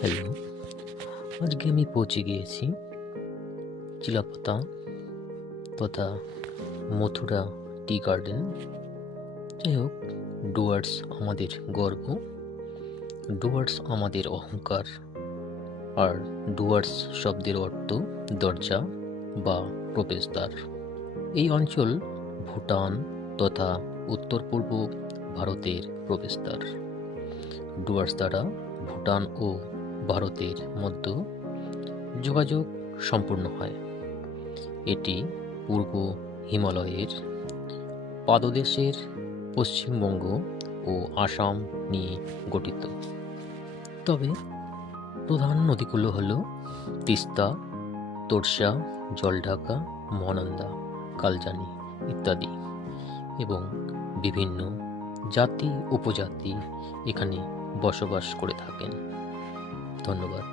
Hello, আজকে আমি পৌঁছে গিয়েছি চিলাপাতা তথা মথুরা টি গার্ডেন। যাই হোক, ডুয়ার্স আমাদের গর্ব, ডুয়ার্স আমাদের অহংকার। আর ডুয়ার্স শব্দের অর্থ দরজা বা প্রবেশদ্বার। এই অঞ্চল ভুটান তথা উত্তর পূর্ব ভারতের প্রবেশদ্বার। ডুয়ার্স দ্বারা ভুটান ও ভারতের মধ্যে যোগাযোগ সম্পূর্ণ হয়। এটি পূর্ব হিমালয়ের পাদদেশের পশ্চিমবঙ্গ ও আসাম নিয়ে গঠিত। তবে প্রধান নদীগুলো হল তিস্তা, তোর্ষা, জলঢাকা, মহানন্দা, কালজানি ইত্যাদি, এবং বিভিন্ন জাতি উপজাতি এখানে বসবাস করে থাকেন। ধন্যবাদ।